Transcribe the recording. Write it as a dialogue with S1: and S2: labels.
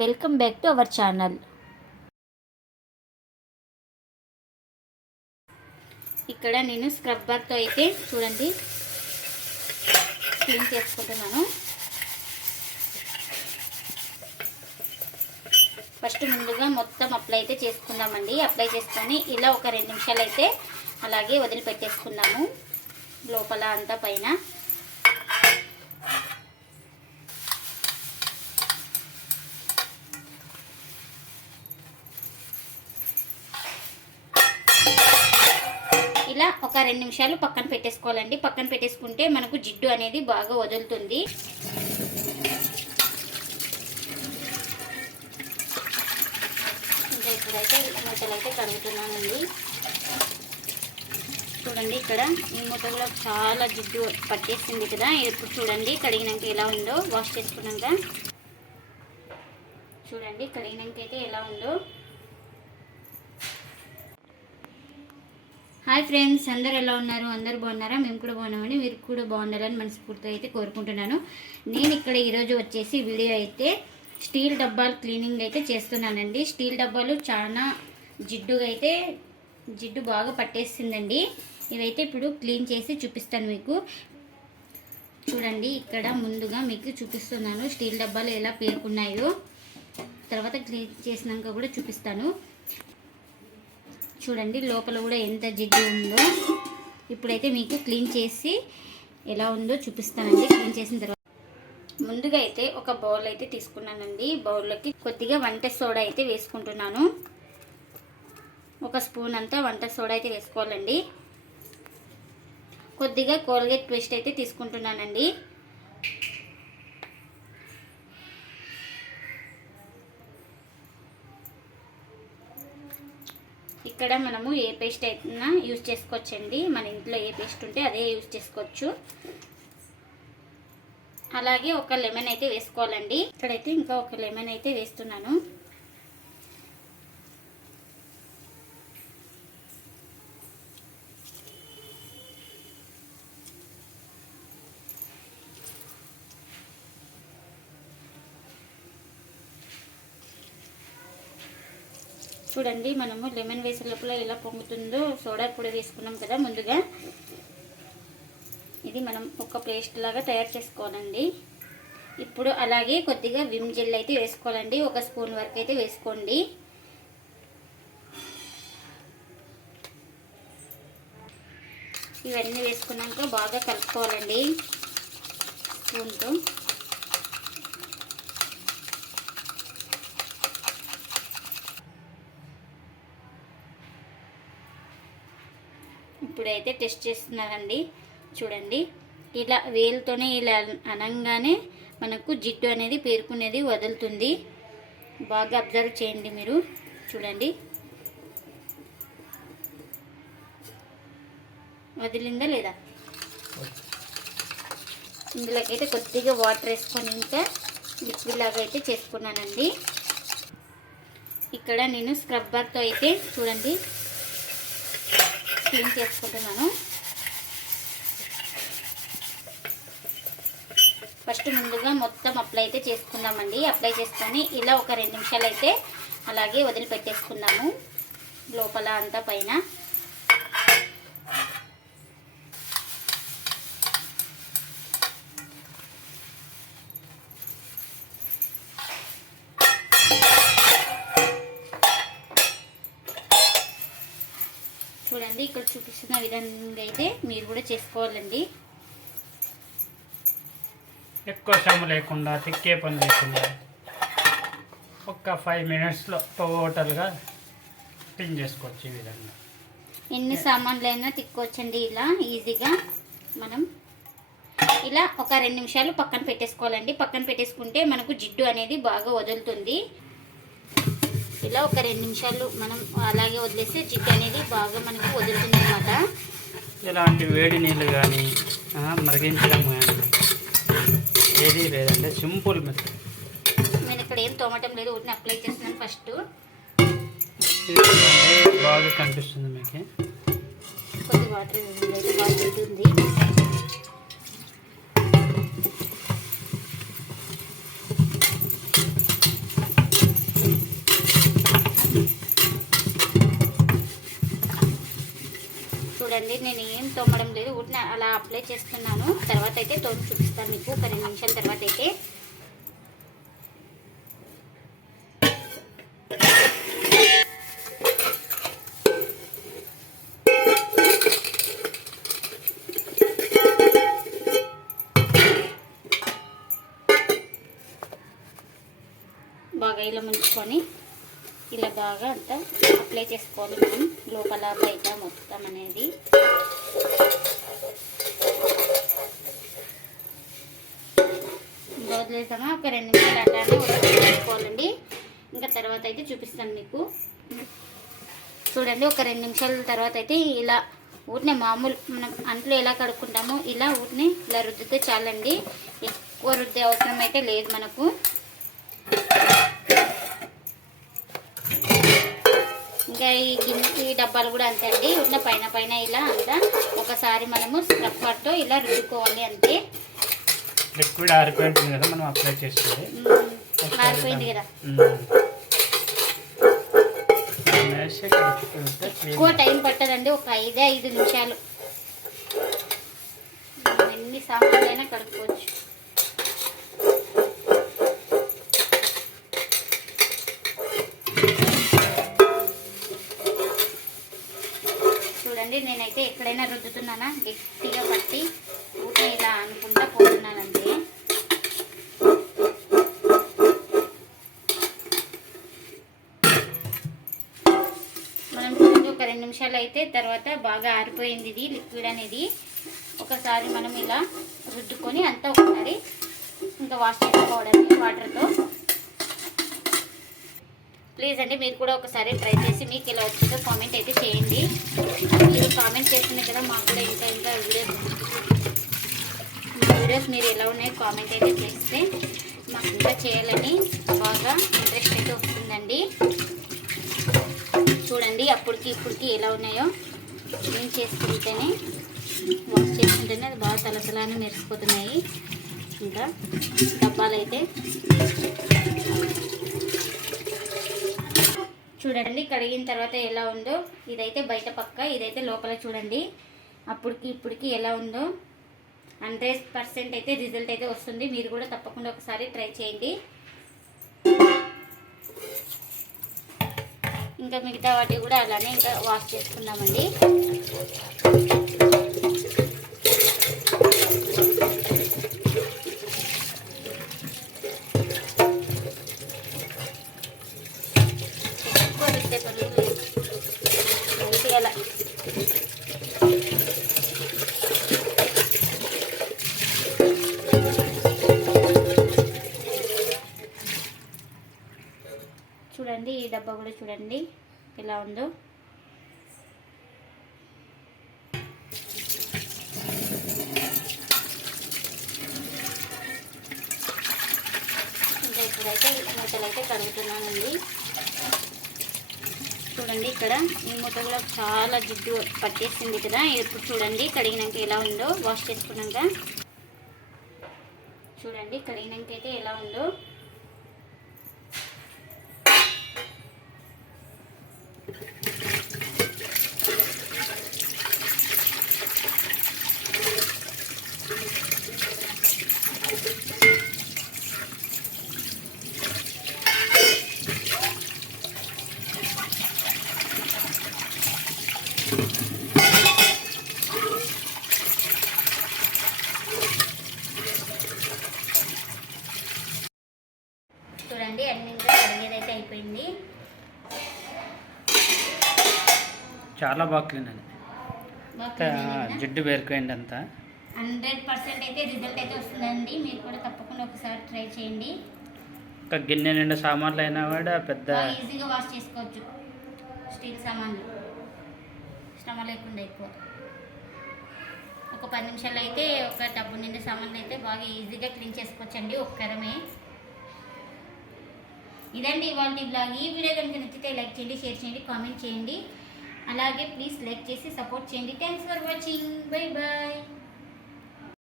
S1: Welcome back to our channel. ఇక్కడ నేను స్క్రబ్బర్తో అయితే చూడండి క్లీన్ చేసుకుంటున్నాను. ఫస్ట్ ముందుగా మొత్తం అప్లై అయితే చేసుకుందామండి. అప్లై చేసుకొని ఇలా ఒక రెండు నిమిషాలు అయితే అలాగే వదిలిపెట్టేసుకుందాము. లోపల అంతా పైన ఇలా ఒక రెండు నిమిషాలు పక్కన పెట్టేసుకోవాలండి. పక్కన పెట్టేసుకుంటే మనకు జిడ్డు అనేది బాగా వదులుతుంది. ఇంకా ఇప్పుడైతే మూటలు అయితే కడుగుతున్నానండి. చూడండి ఇక్కడ ఈ మూట కూడా చాలా జిడ్డు పట్టేసింది కదా. ఇప్పుడు చూడండి కడిగినాక ఎలా ఉందో వాష్ చేసుకున్నాక. చూడండి కడిగినాక అయితే ఎలా ఉందో. హాయ్ ఫ్రెండ్స్ అందరు ఎలా ఉన్నారు? అందరు బాగున్నారా? మేము కూడా బాగున్నామని మీరు కూడా బాగుండాలని మనస్ఫూర్తిగా అయితే కోరుకుంటున్నాను. నేను ఇక్కడ ఈరోజు వచ్చేసి వీడియో అయితే స్టీల్ డబ్బాలు క్లీనింగ్ అయితే చేస్తున్నానండి. స్టీల్ డబ్బాలు చాలా జిడ్డుగా అయితే జిడ్డు బాగా పట్టేసిందండి ఇవైతే ఇప్పుడు క్లీన్ చేసి చూపిస్తాను మీకు. చూడండి ఇక్కడ ముందుగా మీకు చూపిస్తున్నాను స్టీల్ డబ్బాలు ఎలా పేరుకున్నాయో. తర్వాత క్లీన్ చేసినాక కూడా చూపిస్తాను. చూడండి లోపల కూడా ఎంత జిడ్డు ఉందో. ఇప్పుడైతే మీకు క్లీన్ చేసి ఎలా ఉందో చూపిస్తానండి. క్లీన్ చేసిన తర్వాత ముందుగా అయితే ఒక బౌల్ అయితే తీసుకున్నానండి. బౌల్లోకి కొద్దిగా వంట సోడా అయితే వేసుకుంటున్నాను. ఒక స్పూన్ అంతా వంట సోడా అయితే వేసుకోవాలండి. కొద్దిగా కోల్గేట్ పేస్ట్ అయితే తీసుకుంటున్నానండి. ఇక్కడ మనము ఏ పేస్ట్ అయినా యూజ్ చేసుకోవచ్చండి. మన ఇంట్లో ఏ పేస్ట్ ఉంటే అదే యూజ్ చేసుకోవచ్చు. అలాగే ఒక లెమన్ అయితే వేసుకోవాలండి. ఇక్కడైతే ఇంకా ఒక లెమన్ అయితే వేస్తున్నాను. చూడండి మనము లెమన్ వేసే లోపల ఎలా పొంగుతుందో సోడా పొడి వేసుకున్నాం కదా ముందుగా. ఇది మనం ఒక పేస్ట్ లాగా తయారు చేసుకోవాలండి. ఇప్పుడు అలాగే కొద్దిగా విమ్ జెల్ అయితే వేసుకోవాలండి. ఒక స్పూన్ వరకు అయితే వేసుకోండి. ఇవన్నీ వేసుకున్నాక బాగా కలుపుకోవాలండి. స్పూన్తో. ఇప్పుడైతే టెస్ట్ చేస్తున్నానండి చూడండి. ఇలా వేలుతోనే ఇలా అనంగానే మనకు జిడ్డు అనేది పేరుకునేది వదులుతుంది. బాగా అబ్జర్వ్ చేయండి మీరు. చూడండి. వదిలిందా లేదా? ఇందులోకైతే కొద్దిగా వాటర్ వేసుకొని ఇంకా లిక్విడ్ లాగా అయితే చేసుకున్నానండి. ఇక్కడ నేను స్క్రబ్బర్తో అయితే చూడండి. క్లీన్ చేసుకుంటున్నాను. ఫస్ట్ ముందుగా మొత్తం అప్లై అయితే చేసుకుందామండి. అప్లై చేసుకొని ఇలా ఒక రెండు నిమిషాలు అయితే అలాగే వదిలిపెట్టేసుకుందాము. లోపల అంతా పైన. చూడండి ఇక్కడ చూపిస్తున్న విధంగా అయితే మీరు కూడా చేసుకోవాలండి.
S2: ఎక్కువ శ్రమ లేకుండా తిక్కే పని లేకుండా ఒక్క ఫైవ్ మినిట్స్లో టోటల్గా క్లీన్ చేసుకోవచ్చు ఈ విధంగా.
S1: ఎన్ని సామాన్లు అయినా తిక్కోవచ్చండి ఇలా ఈజీగా మనం. ఇలా ఒక రెండు నిమిషాలు పక్కన పెట్టేసుకోవాలండి. పక్కన పెట్టేసుకుంటే మనకు జిడ్డు అనేది బాగా వదులుతుంది. ఇలా ఒక రెండు నిమిషాలు మనం అలాగే వదిలేస్తే జిడ్డు అనేది బాగా మనకు వదులుతుంది అనమాట
S2: ఇలాంటి వేడి నీళ్ళు కానీ మరిగించడం కానీ ఏది లేదంటే సింపుల్ మెథడ్.
S1: నేను ఇక్కడ ఏం తోమటం లేదు ఒకటి అప్లై చేస్తున్నాను ఫస్ట్.
S2: బాగా కనిపిస్తుంది మీకు.
S1: కొద్ది వాటర్ బాగా ఉంటుంది. చూడండి నేను ఏం తోమడం లేదు. ఊటిన అలా అప్లై చేస్తున్నాను. తర్వాత అయితే తోమి చూపిస్తాను మీకు. ఒక రెండు నిమిషాల తర్వాత అయితే. బాగా ఇలా ముంచుకొని ఇలా బాగా అంతా అప్లై చేసుకోవాలి మనం. లోపల బయట మొత్తం అనేది. వదిలేసామా? ఒక రెండు నిమిషాలు అట్లానే ఉడకబెట్టుకోవాలండి ఇంకా తర్వాత అయితే చూపిస్తాను మీకు. చూడండి ఒక రెండు నిమిషాల తర్వాత అయితే ఇలా ఊటిని మామూలు మనం అంట్లో ఎలా కడుక్కుంటామో ఇలా ఊటిని ఇలా రుద్దితే చాలండి. ఎక్కువ రుద్దే అవసరం అయితే లేదు మనకు. ఇంకా ఈ గిన్నె ఈ డబ్బాలు కూడా అంతే అండి. ఉన్న పైన పైన ఇలా అంతా ఒకసారి మనము స్క్రబ్బర్తో ఇలా రుద్దుకోవాలి అంతే.
S2: లిక్విడ్ ఆరిపోయింటుంది కదా మనం అప్లై చేస్తుంది
S1: మ్మ్. మారిపోయింది కదా. ఎక్కువ. టైం పట్టదండి ఒక ఐదే ఐదు నిమిషాలు. ఎన్ని సామాన్లైనా కడుక్కోవచ్చు. నేనైతే ఎక్కడైనా రుద్దుతున్నానా? గట్టిగా పట్టి ఊట ఇలా అనుకుంటా పోతున్నానండి మనం ఒక రెండు నిమిషాలు అయితే తర్వాత బాగా ఆరిపోయింది ఇది లిక్విడ్ అనేది. ఒకసారి మనం ఇలా రుద్దుకొని అంతా ఒకసారి ఇంకా వాష్ చేసుకోవడానికి వాటర్తో. ప్లీజ్ అండి మీరు కూడా ఒకసారి ట్రై చేసి మీకు ఇలా వచ్చిందో కామెంట్ అయితే చేయండి. మీరు కామెంట్ చేస్తుంది కదా మాకు కూడా ఇంకా ఇంకా వీడియోస్ వీడియోస్ మీరు ఎలా ఉన్నాయో కామెంట్ అయితే చేస్తే మాకు ఇంకా చేయాలని బాగా ఇంట్రెస్ట్ అయితే వస్తుందండి. చూడండి అప్పటికి ఇప్పటికి ఎలా ఉన్నాయో క్లీన్ చేసుకుంటేనే వాష్ చేసుకుంటేనే అది బాగా తలతలానే మెరిసిపోతున్నాయి. ఇంకా డబ్బాలు అయితే చూడండి కడిగిన తర్వాత ఎలా ఉందో. ఇదైతే బయట పక్క ఇదైతే లోపల చూడండి. అప్పటికి ఇప్పటికి ఎలా ఉందో. హండ్రెడ్ పర్సెంట్ అయితే రిజల్ట్ అయితే వస్తుంది. మీరు కూడా తప్పకుండా ఒకసారి ట్రై చేయండి. ఇంకా మిగతా వాటి కూడా అలానే ఇంకా వాష్ చేసుకుందామండి ఎక్కువ రుద్దే పనులు లేదు. లైట్గా చూడండి ఈ డబ్బా కూడా చూడండి ఎలా ఉందో. ఇంకా ఇప్పుడైతే మూటలు అయితే కడుగుతున్నానండి. చూడండి ఇక్కడ ఈ మూత కూడా చాలా జిడ్డు పట్టేసింది కదా. ఇప్పుడు చూడండి కడిగినాక ఎలా ఉందో వాష్ చేసుకున్నాక. చూడండి కడిగినాక అయితే ఎలా ఉందో చూడండి అన్ని ఇంకా కడిగేదైతే అయిపోయింది
S2: చాలా బాగా క్లీన్ అండి. జిడ్డు పేరుకోండి అంతా.
S1: హండ్రెడ్ పర్సెంట్ అయితే రిజల్ట్ అయితే వస్తుందండి. మీరు కూడా తప్పకుండా ఒకసారి ట్రై చేయండి.
S2: ఒక గిన్నె నిండా సామాన్లు అయినా కూడా పెద్ద
S1: ఈజీగా వాష్ చేసుకోవచ్చు. స్టీల్ సామాన్లు. శ్రమ లేకుండా ఎక్కువ. ఒక పది నిమిషాలు అయితే ఒక టబ్బు నిండా సామాన్లు అయితే బాగా ఈజీగా క్లీన్ చేసుకోవచ్చండి. ఒక్కరమే ఇదండి ఇవాళ బ్లాగ్. ఈ వీడియో కనుక నచ్చితే లైక్ చేయండి షేర్ చేయండి కామెంట్ చేయండి. అలాగే ప్లీజ్ లైక్ చేసి సపోర్ట్ చేయండి. Thanks for watching bye bye